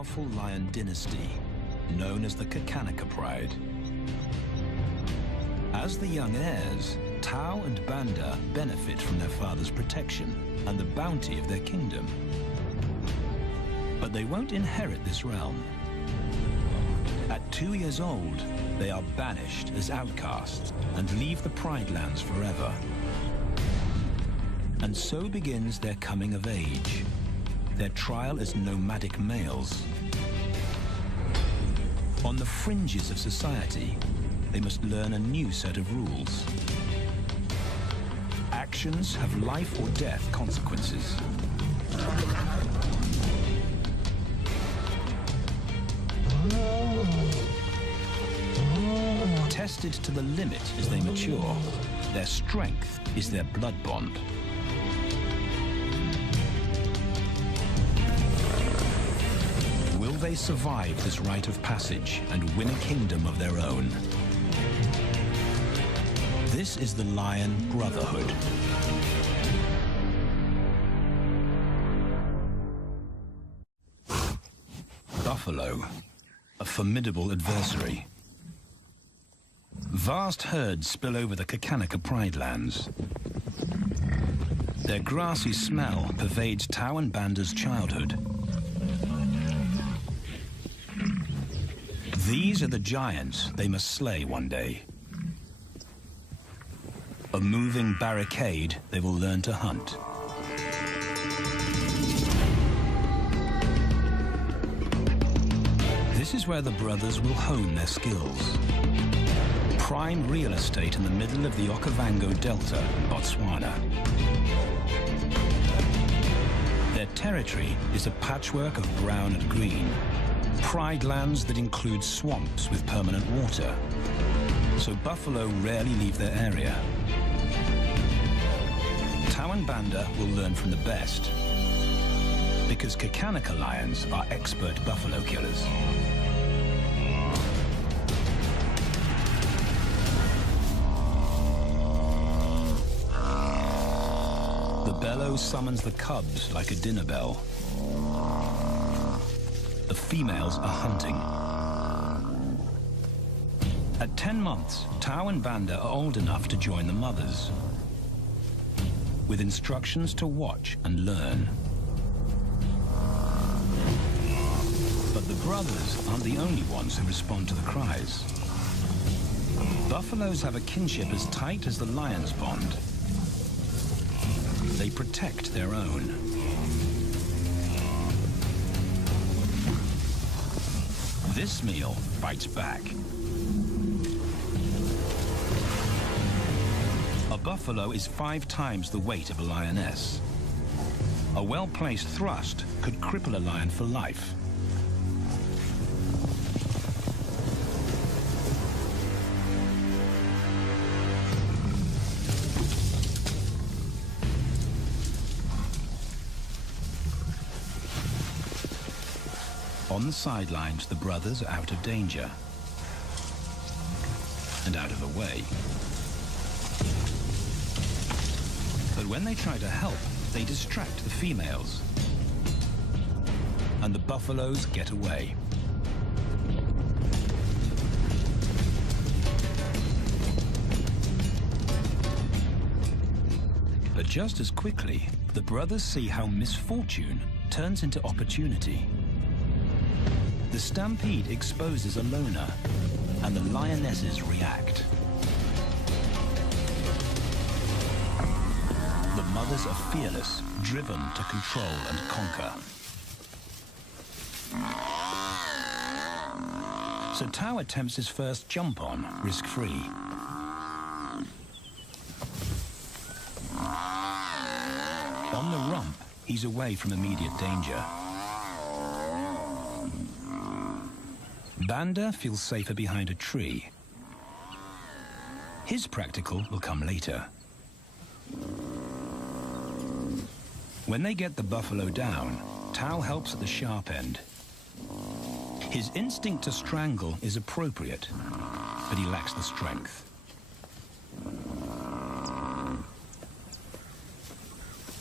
powerful lion dynasty known as the Kakanika. As the young heirs, Tao and Banda benefit from their father's protection and the bounty of their kingdom. But they won't inherit this realm. At 2 years old, they are banished as outcasts and leave the Pride Lands forever. And so begins their coming of age, their trial as nomadic males. On the fringes of society, they must learn a new set of rules. Actions have life or death consequences. Tested to the limit as they mature, their strength is their blood bond. Will they survive this rite of passage and win a kingdom of their own? This is the Lion Brotherhood. Buffalo, a formidable adversary. Vast herds spill over the Kakanika Pride Lands. Their grassy smell pervades Tao and Banda's childhood. These are the giants they must slay one day. A moving barricade they will learn to hunt. This is where the brothers will hone their skills. Prime real estate in the middle of the Okavango Delta in Botswana. Their territory is a patchwork of brown and green. Pride lands that include swamps with permanent water. So buffalo rarely leave their area. Tao and Banda will learn from the best, because Kakanika lions are expert buffalo killers. The bellow summons the cubs like a dinner bell. The females are hunting. At 10 months, Tao and Banda are old enough to join the mothers, with instructions to watch and learn. But the brothers aren't the only ones who respond to the cries. Buffaloes have a kinship as tight as the lion's bond. They protect their own. This meal fights back. A buffalo is 5 times the weight of a lioness. A well-placed thrust could cripple a lion for life. On the sidelines, the brothers are out of danger and out of the way. But when they try to help, they distract the females, and the buffaloes get away. But just as quickly, the brothers see how misfortune turns into opportunity. The stampede exposes a loner, and the lionesses react. The mothers are fearless, driven to control and conquer. So Tao attempts his first jump on, risk-free. On the rump, he's away from immediate danger. Banda feels safer behind a tree. His practical will come later. When they get the buffalo down, Tao helps at the sharp end. His instinct to strangle is appropriate, but he lacks the strength.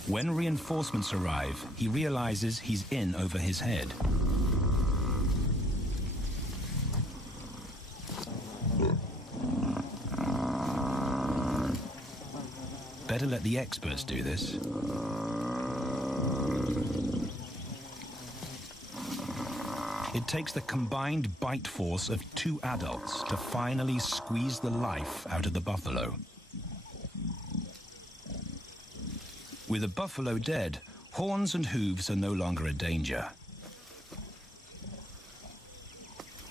When reinforcements arrive, he realizes he's in over his head. Better let the experts do this. It takes the combined bite force of 2 adults to finally squeeze the life out of the buffalo. With a buffalo dead, horns and hooves are no longer a danger.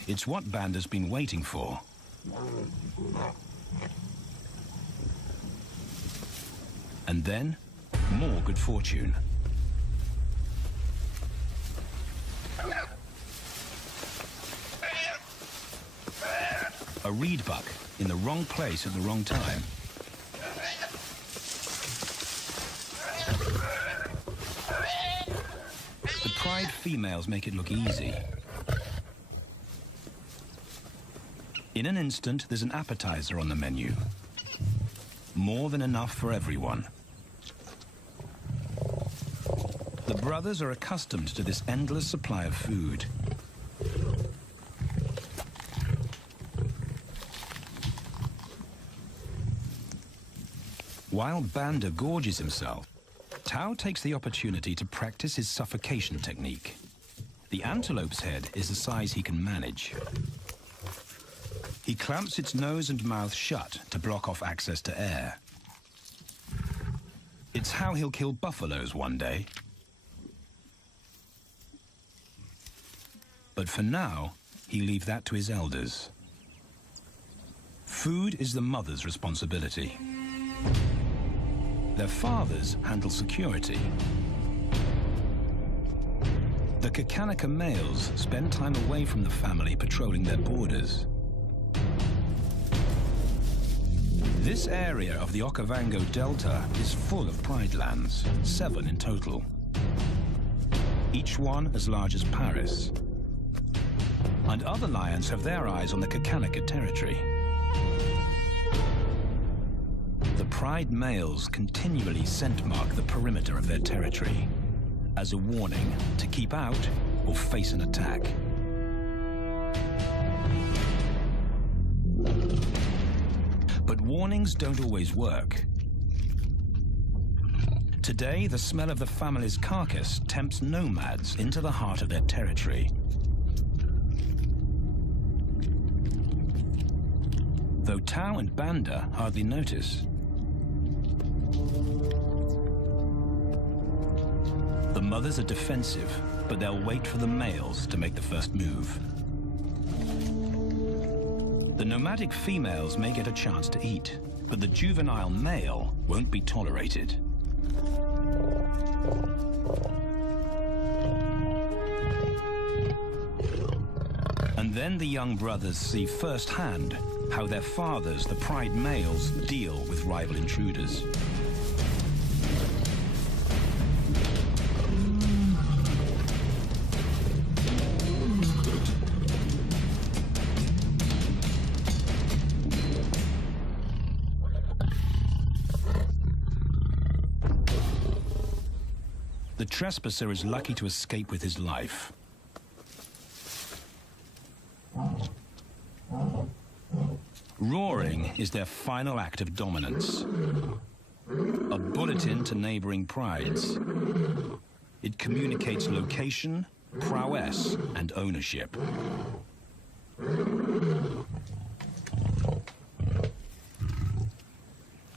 It's what Banda's been waiting for. And then, more good fortune. A reed buck in the wrong place at the wrong time. The pride females make it look easy. In an instant, there's an appetizer on the menu. More than enough for everyone. The brothers are accustomed to this endless supply of food. While Banda gorges himself, Tao takes the opportunity to practice his suffocation technique. The antelope's head is the size he can manage. He clamps its nose and mouth shut to block off access to air. It's how he'll kill buffaloes one day. But for now, he leaves that to his elders. Food is the mother's responsibility. Their fathers handle security. The Kakanika males spend time away from the family patrolling their borders. This area of the Okavango Delta is full of pride lands, 7 in total. Each one as large as Paris. And other lions have their eyes on the Kakanika territory. The pride males continually scent mark the perimeter of their territory as a warning to keep out or face an attack. But warnings don't always work. Today, the smell of the family's carcass tempts nomads into the heart of their territory. Though Tao and Banda hardly notice. The mothers are defensive, but they'll wait for the males to make the first move. The nomadic females may get a chance to eat, but the juvenile male won't be tolerated. And then the young brothers see firsthand how their fathers, the pride males, deal with rival intruders. The trespasser is lucky to escape with his life. Roaring is their final act of dominance. A bulletin to neighboring prides. It communicates location, prowess, and ownership.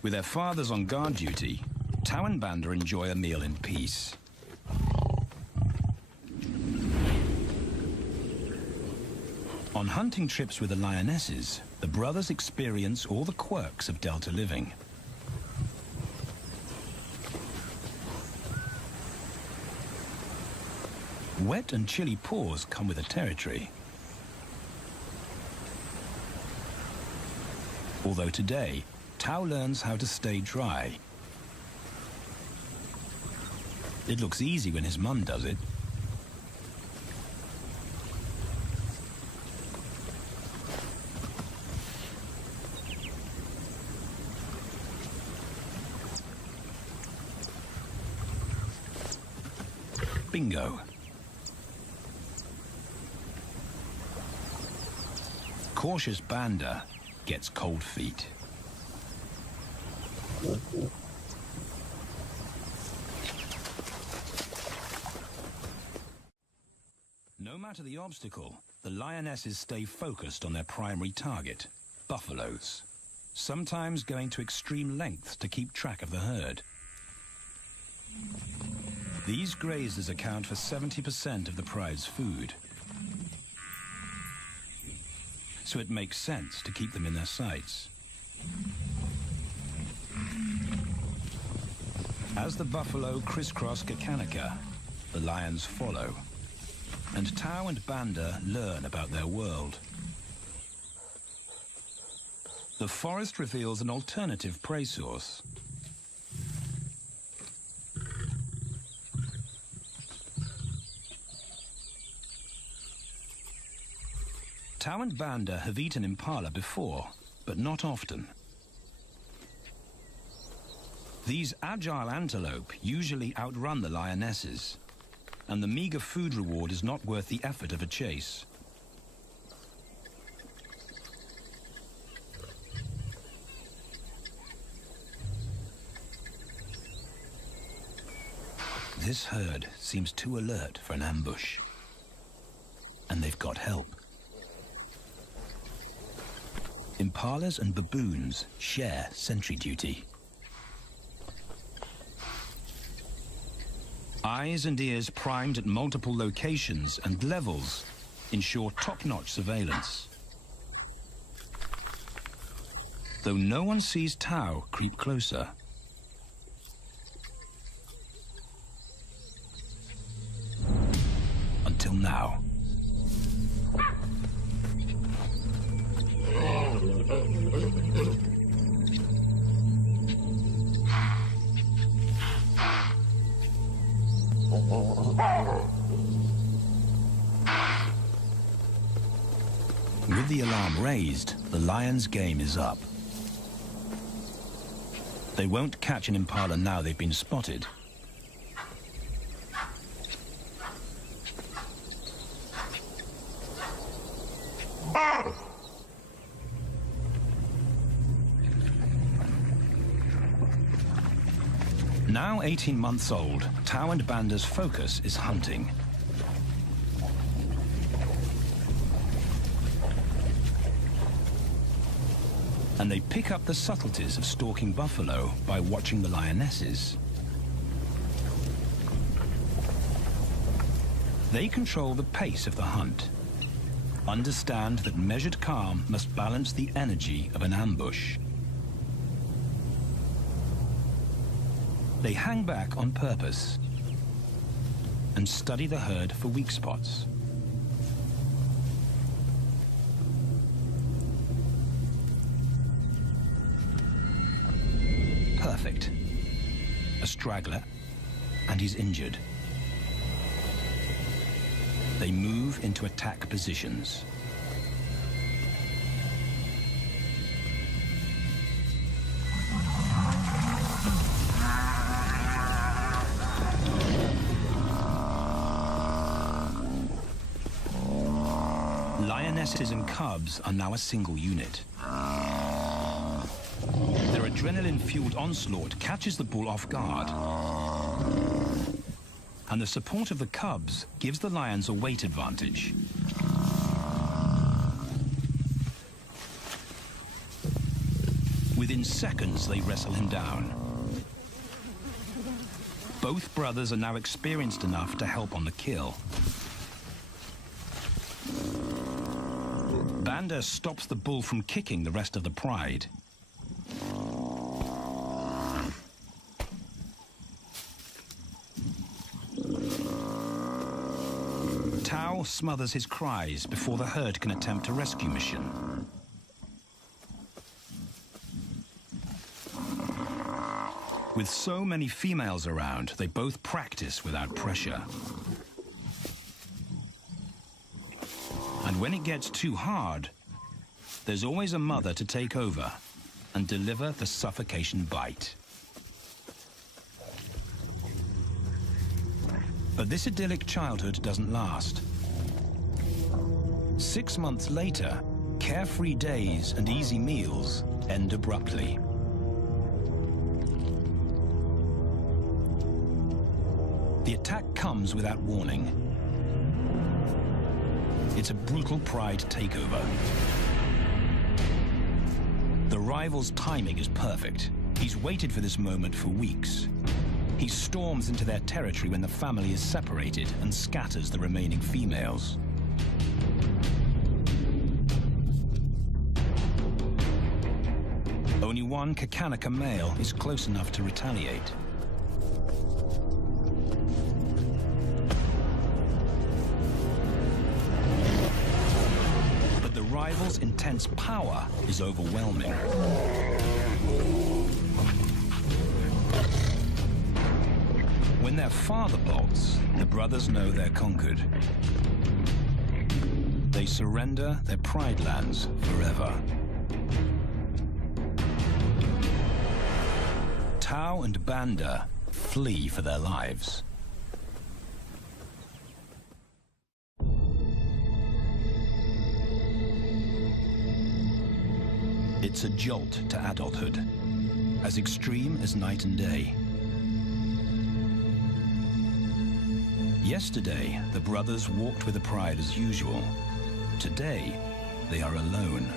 With their fathers on guard duty, Tao and Banda enjoy a meal in peace. On hunting trips with the lionesses, the brothers experience all the quirks of Delta living. Wet and chilly paws come with the territory. Although today, Tao learns how to stay dry. It looks easy when his mum does it. Bingo. Cautious Banda gets cold feet. matter the obstacle, the lionesses stay focused on their primary target, buffaloes, sometimes going to extreme lengths to keep track of the herd. These grazers account for 70% of the pride's food, so it makes sense to keep them in their sights. As the buffalo crisscross Kakanika, the lions follow, and Tau and Banda learn about their world. The forest reveals an alternative prey source. Tau and Banda have eaten impala before, but not often. These agile antelope usually outrun the lionesses, and the meager food reward is not worth the effort of a chase. This herd seems too alert for an ambush, and they've got help. Impalas and baboons share sentry duty. Eyes and ears primed at multiple locations and levels ensure top-notch surveillance. Though no one sees Tau creep closer. Until now. With the alarm raised, the lion's game is up. They won't catch an impala now they've been spotted. Now 18 months old, Tau and Banda's focus is hunting. And they pick up the subtleties of stalking buffalo by watching the lionesses. They control the pace of the hunt, understand that measured calm must balance the energy of an ambush. They hang back on purpose and study the herd for weak spots. Perfect. A straggler, and he's injured. They move into attack positions. Lionesses and cubs are now a single unit. Their adrenaline-fueled onslaught catches the bull off guard. And the support of the cubs gives the lions a weight advantage. Within seconds, they wrestle him down. Both brothers are now experienced enough to help on the kill. Banda stops the bull from kicking the rest of the pride. Tau smothers his cries before the herd can attempt a rescue mission. With so many females around, they both practice without pressure. And when it gets too hard, there's always a mother to take over and deliver the suffocation bite. But this idyllic childhood doesn't last. 6 months later, carefree days and easy meals end abruptly. The attack comes without warning. It's a brutal pride takeover. The rival's timing is perfect. He's waited for this moment for weeks. He storms into their territory when the family is separated and scatters the remaining females. Only one Kakanika male is close enough to retaliate. But the rival's intense power is overwhelming. When their father bolts, the brothers know they're conquered. They surrender their pride lands forever. Tau and Banda flee for their lives. It's a jolt to adulthood, as extreme as night and day. Yesterday, the brothers walked with the pride as usual. Today, they are alone.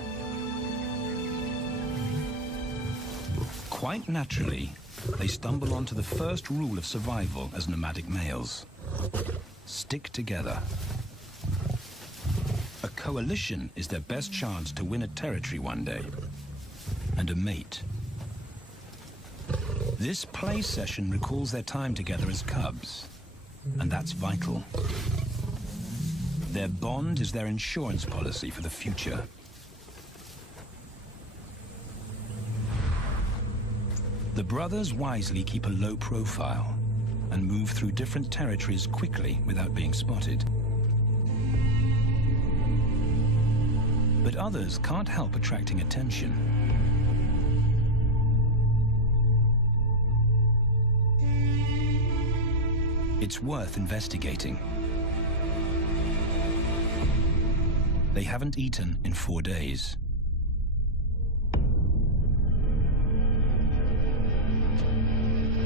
Quite naturally, they stumble onto the first rule of survival as nomadic males. Stick together. A coalition is their best chance to win a territory one day, and a mate. This play session recalls their time together as cubs, and that's vital. Their bond is their insurance policy for the future. The brothers wisely keep a low profile and move through different territories quickly without being spotted. But others can't help attracting attention. It's worth investigating. They haven't eaten in 4 days.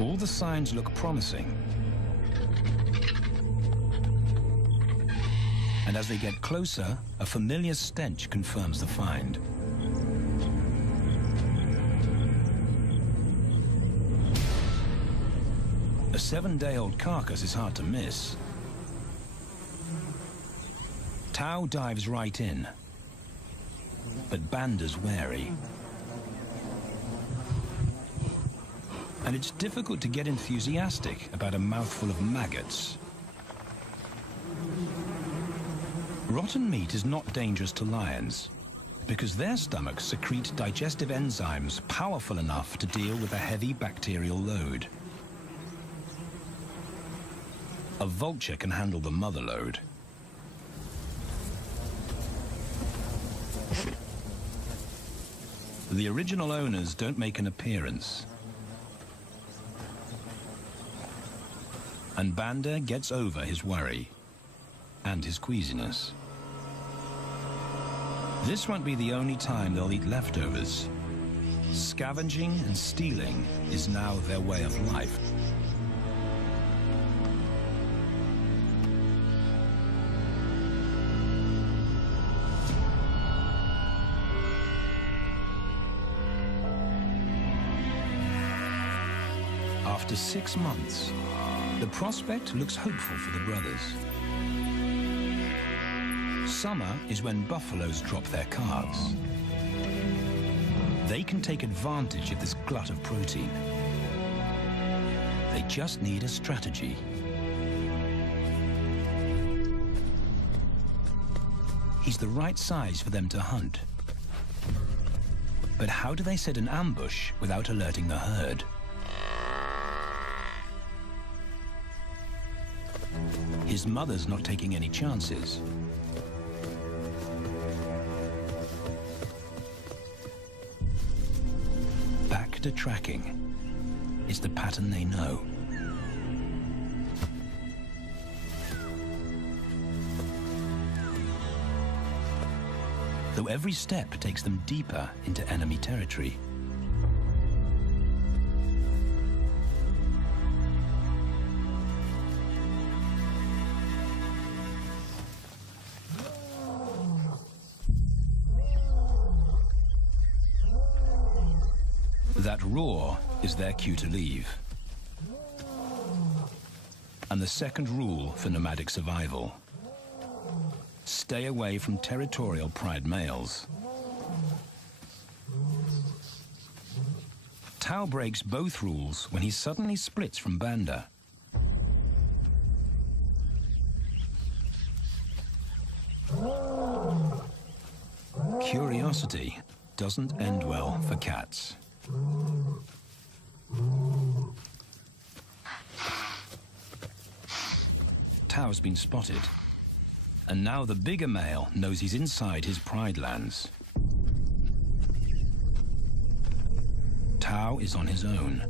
All the signs look promising. And as they get closer, a familiar stench confirms the find. A 7-day-old carcass is hard to miss. Tau dives right in, but Banda's wary. And it's difficult to get enthusiastic about a mouthful of maggots. Rotten meat is not dangerous to lions, because their stomachs secrete digestive enzymes powerful enough to deal with a heavy bacterial load. A vulture can handle the mother load. The original owners don't make an appearance. And Banda gets over his worry and his queasiness. This won't be the only time they'll eat leftovers. Scavenging and stealing is now their way of life. After 6 months, the prospect looks hopeful for the brothers. Summer is when buffaloes drop their calves. They can take advantage of this glut of protein. They just need a strategy. He's the right size for them to hunt. But how do they set an ambush without alerting the herd? His mother's not taking any chances. Back to tracking. It's the pattern they know. Though every step takes them deeper into enemy territory. That roar is their cue to leave. And the second rule for nomadic survival: stay away from territorial pride males. Tao breaks both rules when he suddenly splits from Banda. Curiosity doesn't end well for cats. Tao's been spotted, and now the bigger male knows he's inside his pride lands. Tao is on his own.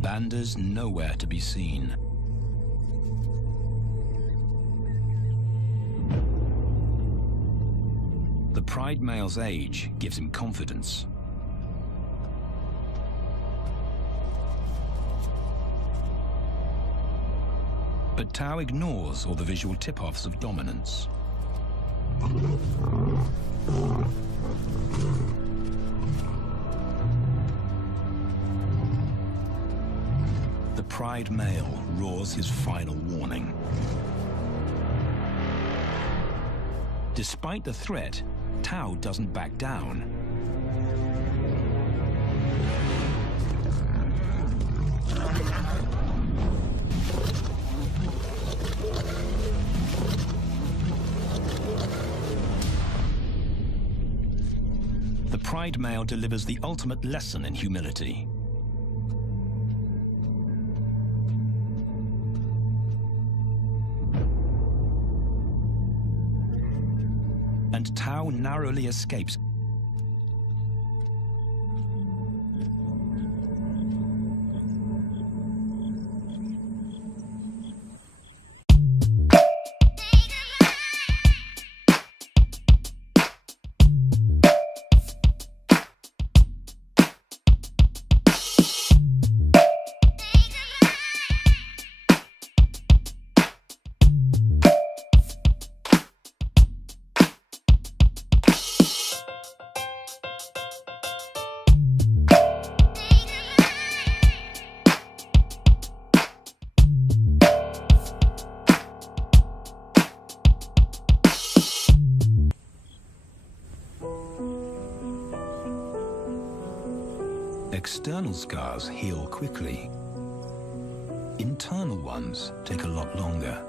Banda's nowhere to be seen. The pride male's age gives him confidence. But Tao ignores all the visual tip-offs of dominance. The pride male roars his final warning. Despite the threat, Tao doesn't back down. The pride male delivers the ultimate lesson in humility. And Tao narrowly escapes. External scars heal quickly. Internal ones take a lot longer.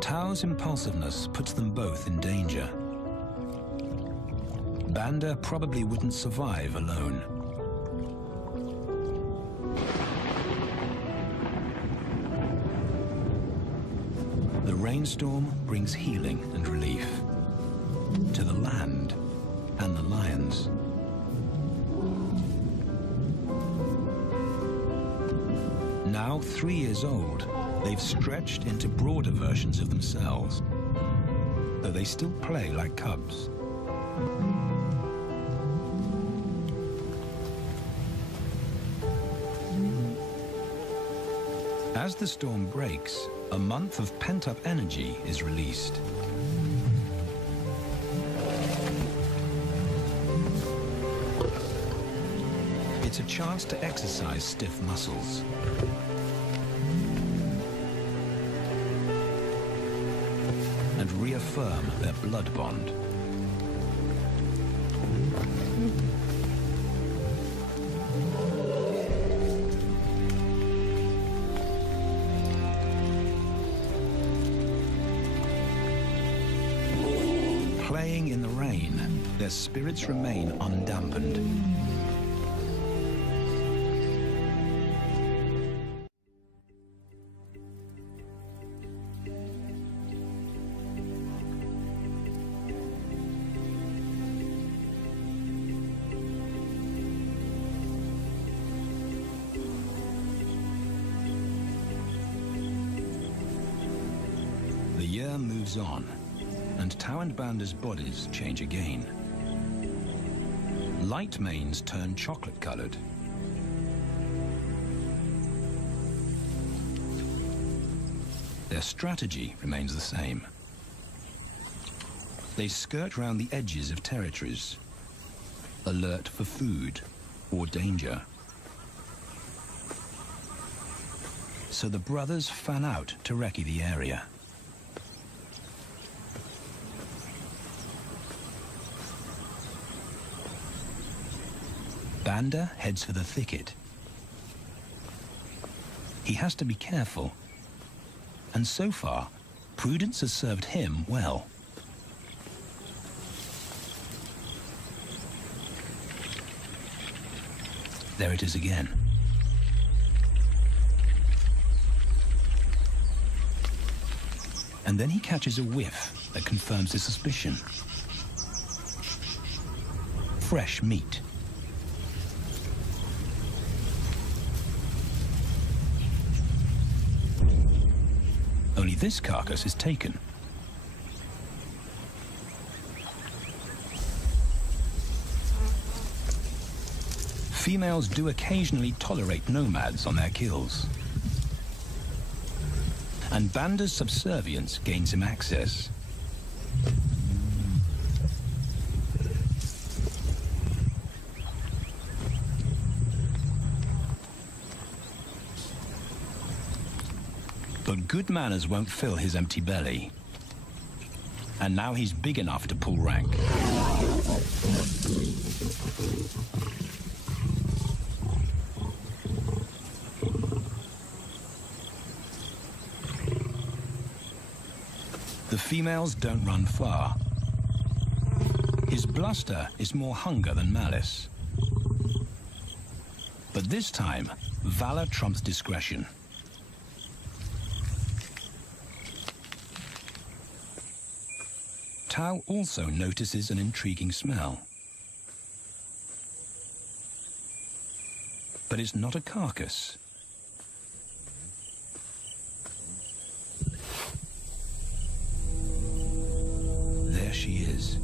Tao's impulsiveness puts them both in danger. Banda probably wouldn't survive alone. The rainstorm brings healing and relief to the land and the lions. Now 3 years old, they've stretched into broader versions of themselves, though they still play like cubs. As the storm breaks, a month of pent-up energy is released. It's a chance to exercise stiff muscles. And reaffirm their blood bond. Playing in the rain, their spirits remain undampened. The year moves on, and Tao and Banda's bodies change again. Light manes turn chocolate-colored. Their strategy remains the same. They skirt round the edges of territories, alert for food or danger. So the brothers fan out to recce the area. Banda heads for the thicket. He has to be careful, and so far, prudence has served him well. There it is again. And then he catches a whiff that confirms his suspicion. Fresh meat. Only this carcass is taken. Females do occasionally tolerate nomads on their kills. And Banda's subservience gains him access. But good manners won't fill his empty belly. And now he's big enough to pull rank. The females don't run far. His bluster is more hunger than malice. But this time, valor trumps discretion. Tao also notices an intriguing smell. But it's not a carcass. There she is.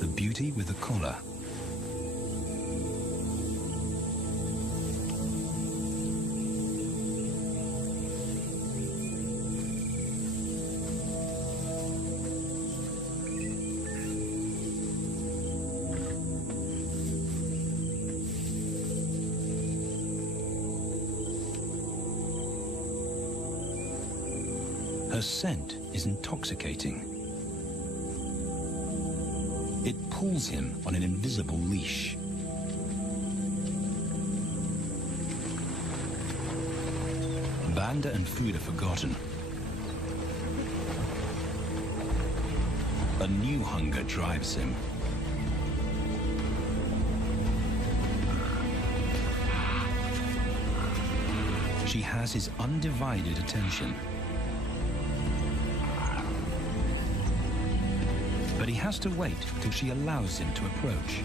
The beauty with the collar. Her scent is intoxicating. It pulls him on an invisible leash. Banda and food are forgotten. A new hunger drives him. She has his undivided attention. But he has to wait till she allows him to approach.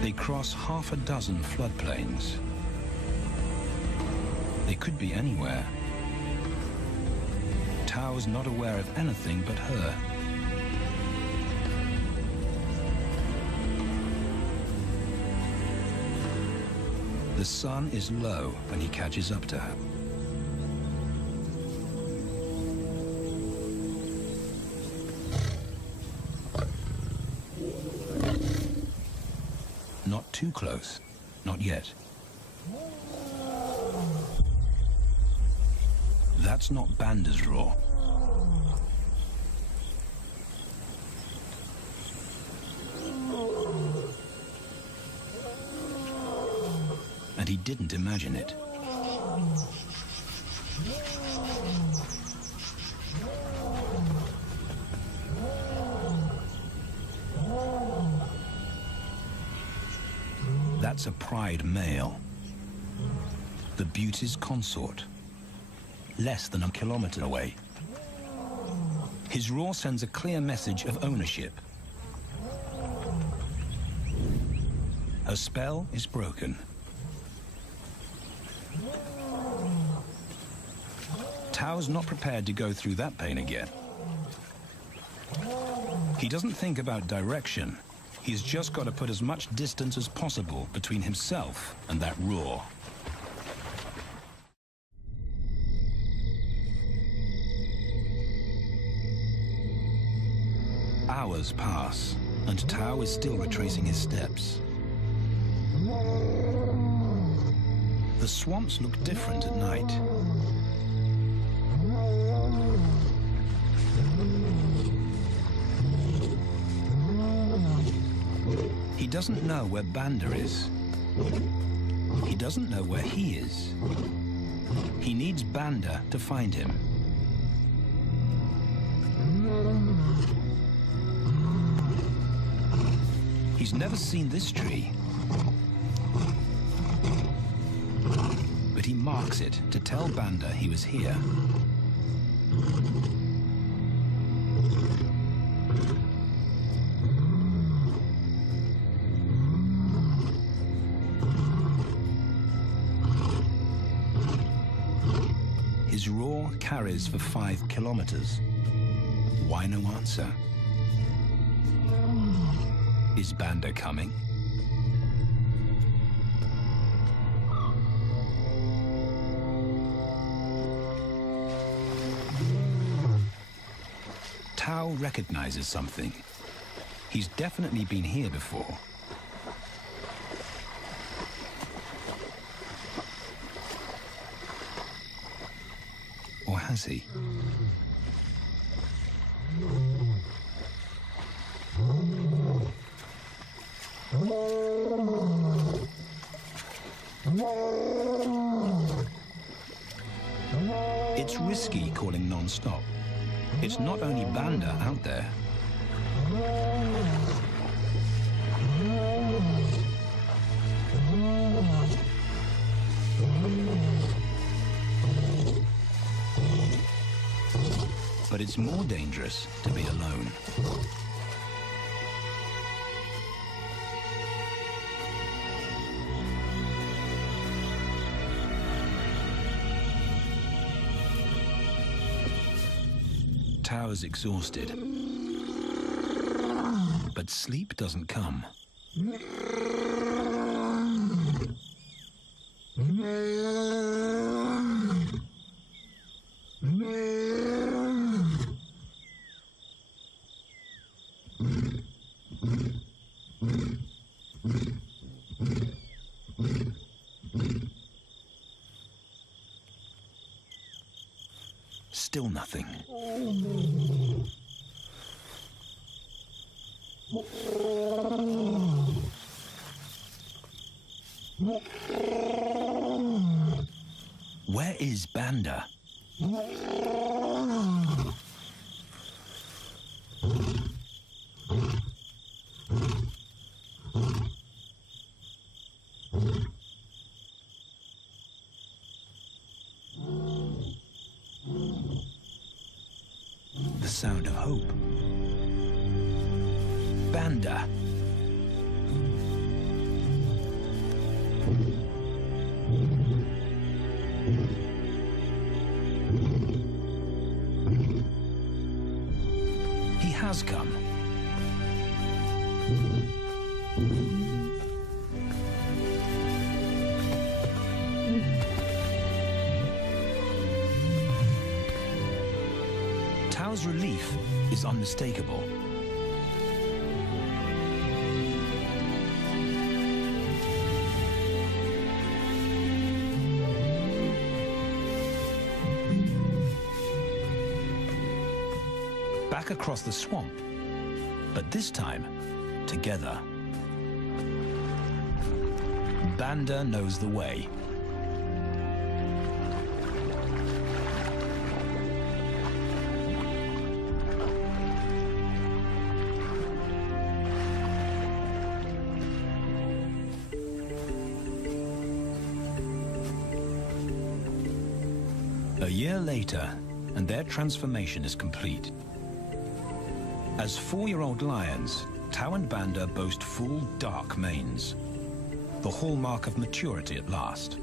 They cross half a dozen floodplains. They could be anywhere. Tao's not aware of anything but her. The sun is low when he catches up to her. Not too close, not yet. That's not Banda's roar. And he didn't imagine it. That's a pride male. The beauty's consort. Less than a kilometer away. His roar sends a clear message of ownership. Her spell is broken. Tao's not prepared to go through that pain again. He doesn't think about direction. He's just got to put as much distance as possible between himself and that roar. Hours pass, and Tao is still retracing his steps. The swamps look different at night. He doesn't know where Banda is. He doesn't know where he is. He needs Banda to find him. He's never seen this tree, but he marks it to tell Banda he was here. His roar carries for 5 kilometers. Why no answer? Is Banda coming? Tao recognizes something. He's definitely been here before. Or has he? It's risky calling non-stop. It's not only Banda out there. But it's more dangerous to be alone. Tao's exhausted, but sleep doesn't come. Still nothing. Where is Banda? The sound of hope. Banda. He has come. Tao's relief is unmistakable. Back across the swamp, but this time, together. Banda knows the way. A year later, and their transformation is complete. As 4-year-old lions, Tao and Banda boast full, dark manes, the hallmark of maturity at last.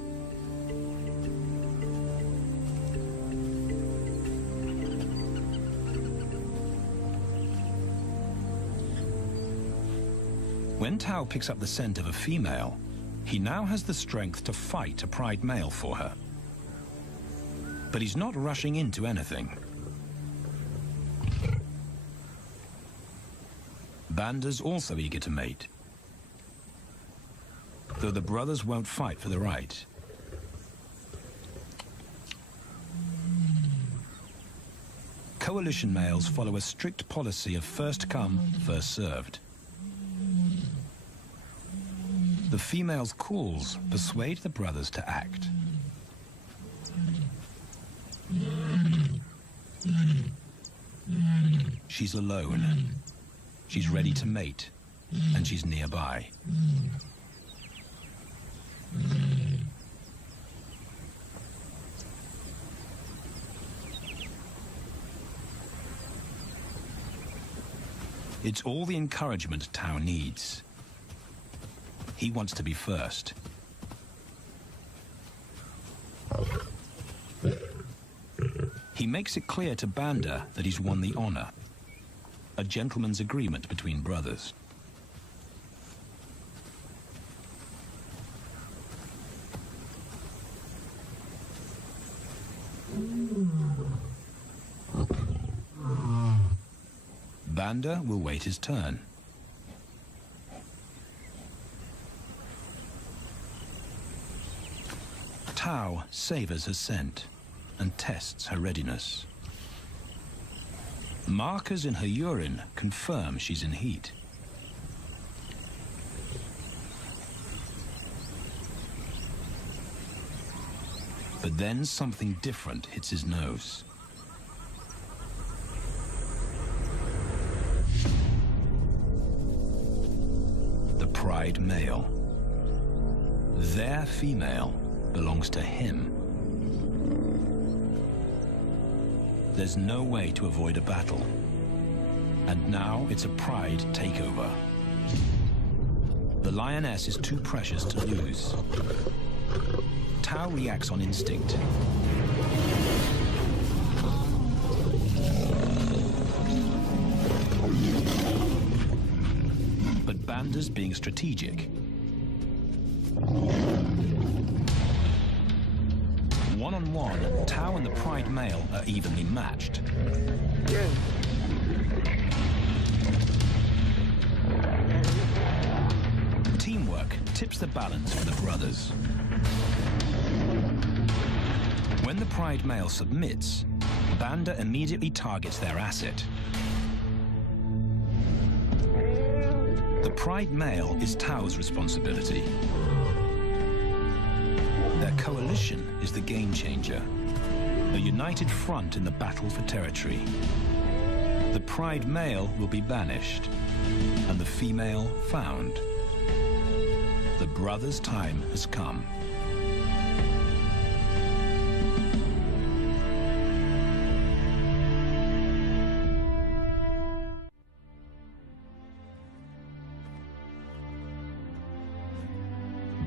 When Tao picks up the scent of a female, he now has the strength to fight a pride male for her. But he's not rushing into anything. Banda's also eager to mate, though the brothers won't fight for the right. Coalition males follow a strict policy of first come, first served. The female's calls persuade the brothers to act. She's alone. She's ready to mate, and she's nearby. It's all the encouragement Tao needs. He wants to be first. He makes it clear to Banda that he's won the honor, a gentleman's agreement between brothers. Banda will wait his turn. Tao savors her scent and tests her readiness. Markers in her urine confirm she's in heat. But then something different hits his nose. The pride male. Their female belongs to him. There's no way to avoid a battle. And now it's a pride takeover. The lioness is too precious to lose. Tao reacts on instinct. But Banda's being strategic. One-on-one, Tao and the pride male are evenly matched. Teamwork tips the balance for the brothers. When the pride male submits, Banda immediately targets their asset. The pride male is Tao's responsibility. Their coalition is the game changer, a united front in the battle for territory. The pride male will be banished, and the female found. The brothers' time has come.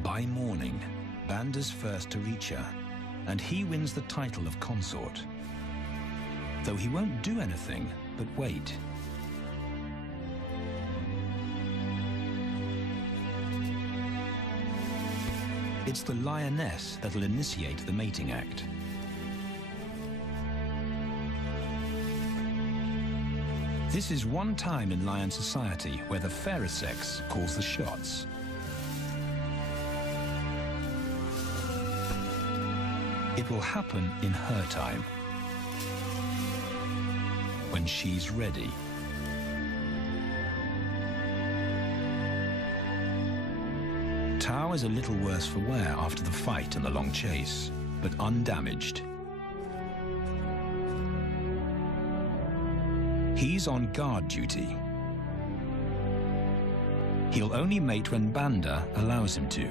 By morning, Banda's first to reach her, and he wins the title of consort. Though he won't do anything but wait. It's the lioness that'll initiate the mating act. This is one time in lion society where the fairer sex calls the shots. It will happen in her time, when she's ready. Tao is a little worse for wear after the fight and the long chase, but undamaged. He's on guard duty. He'll only mate when Banda allows him to.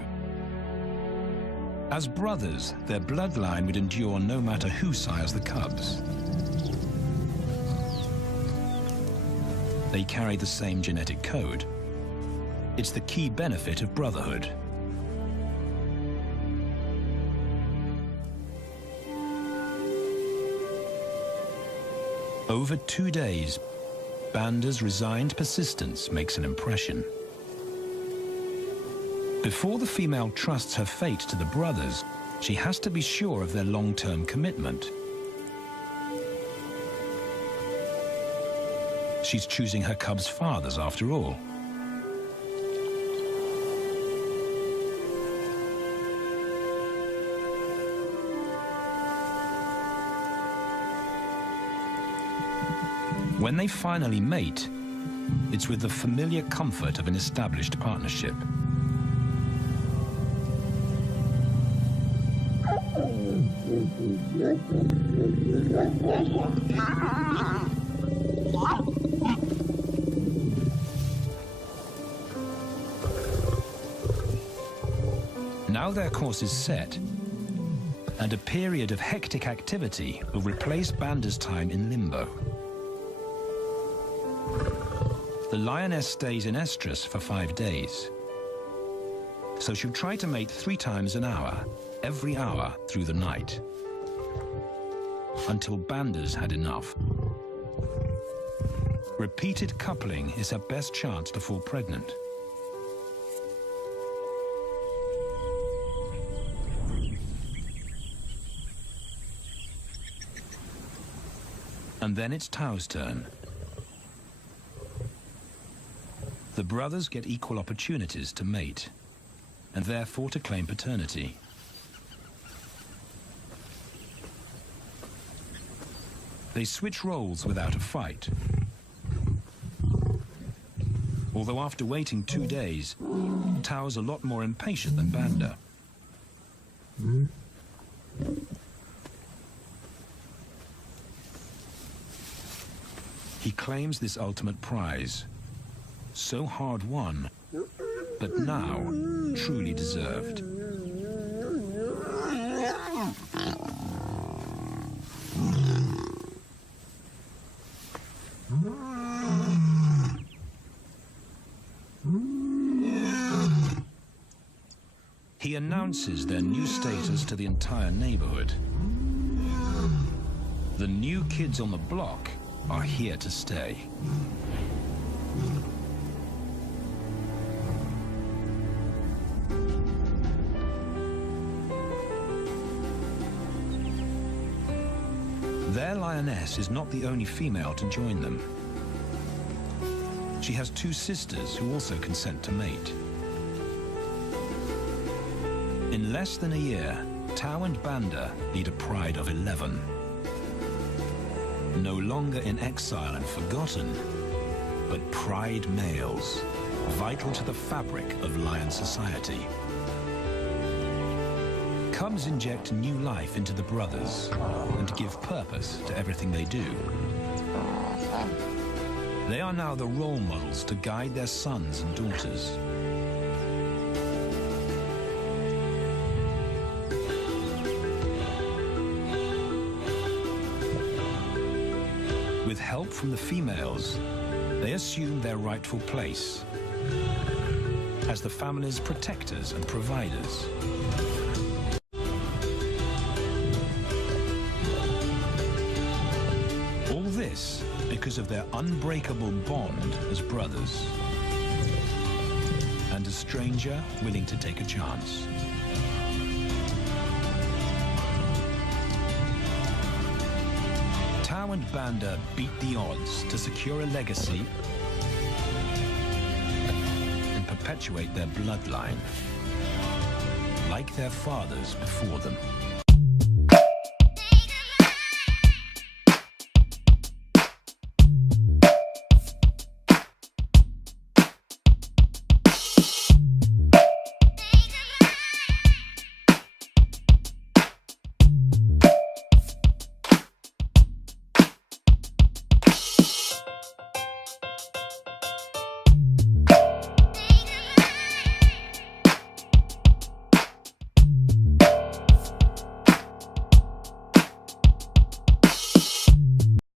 As brothers, their bloodline would endure no matter who sires the cubs. They carry the same genetic code. It's the key benefit of brotherhood. Over 2 days, Banda's resigned persistence makes an impression. Before the female trusts her fate to the brothers, she has to be sure of their long-term commitment. She's choosing her cubs' fathers after all. When they finally mate, it's with the familiar comfort of an established partnership. Now their course is set, and a period of hectic activity will replace Banda's time in limbo. The lioness stays in estrus for 5 days, so she'll try to mate 3 times an hour, every hour through the night, until Banda's had enough. Repeated coupling is her best chance to fall pregnant. And then it's Tau's turn. The brothers get equal opportunities to mate, and therefore to claim paternity. They switch roles without a fight. Although after waiting 2 days, Tau's a lot more impatient than Banda. He claims this ultimate prize, so hard won, but now truly deserved. He announces their new status to the entire neighborhood. The new kids on the block are here to stay. Their lioness is not the only female to join them. She has 2 sisters who also consent to mate. In less than a year, Tau and Banda lead a pride of 11. No longer in exile and forgotten, but pride males, vital to the fabric of lion society. Cubs inject new life into the brothers and give purpose to everything they do. They are now the role models to guide their sons and daughters. With help from the females, they assume their rightful place as the family's protectors and providers. All this because of their unbreakable bond as brothers, and a stranger willing to take a chance. Tau and Banda beat the odds to secure a legacy and perpetuate their bloodline, like their fathers before them.